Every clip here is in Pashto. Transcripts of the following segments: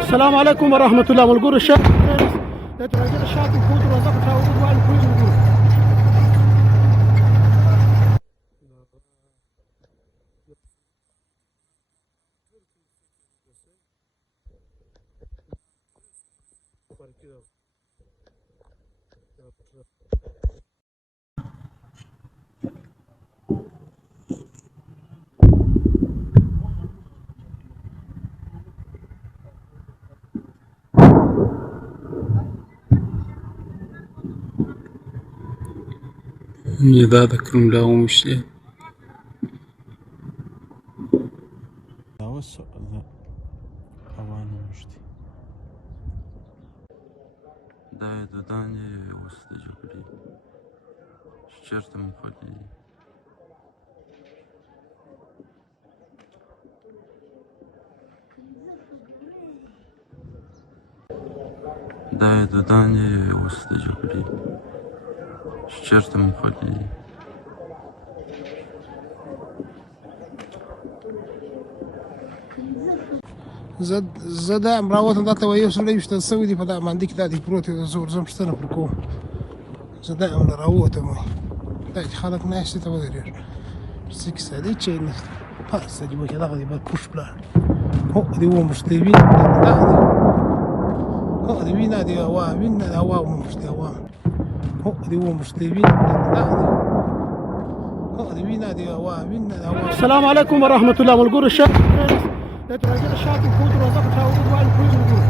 السلام عليكم ورحمة الله والقول الشيخ يتراجع الشاطئ كود ورزق تاورد وعلى كل القول. إذا ذكر له مشي دايد داني واستجبري شجرت مخدي دايد داني واستجبري شجرت مخدي زاد مراوت ذات ويوصل لي مش تسوي دي فدا ما عندك ذاتي بروتي زور زم شتنا بركو زاد من راوت ما تاج خلق ناس تودير سكس هذه تشين باس دي كذا غادي بالبوش بلان هو دي هو مش تبين هو دي بينا دي هوا بينا هوا مش دي هوا هو دي هو مش تبين هو دي بينا دي هوا بينا هوا. السلام عليكم ورحمة الله والقول الشيخ يتراجع الشاطئ كود ورزق تاورد وعلى كل القول.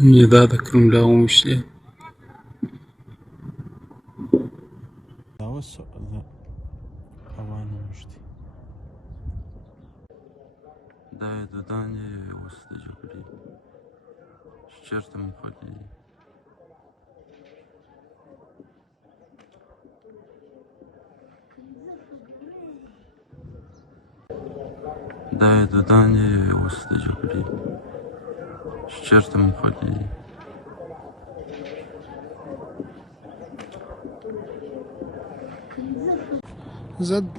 إذا ذكر له مشي دايد داني واستجبري شجرت مخدي دايد داني واستجبري شجرت مخدي زاد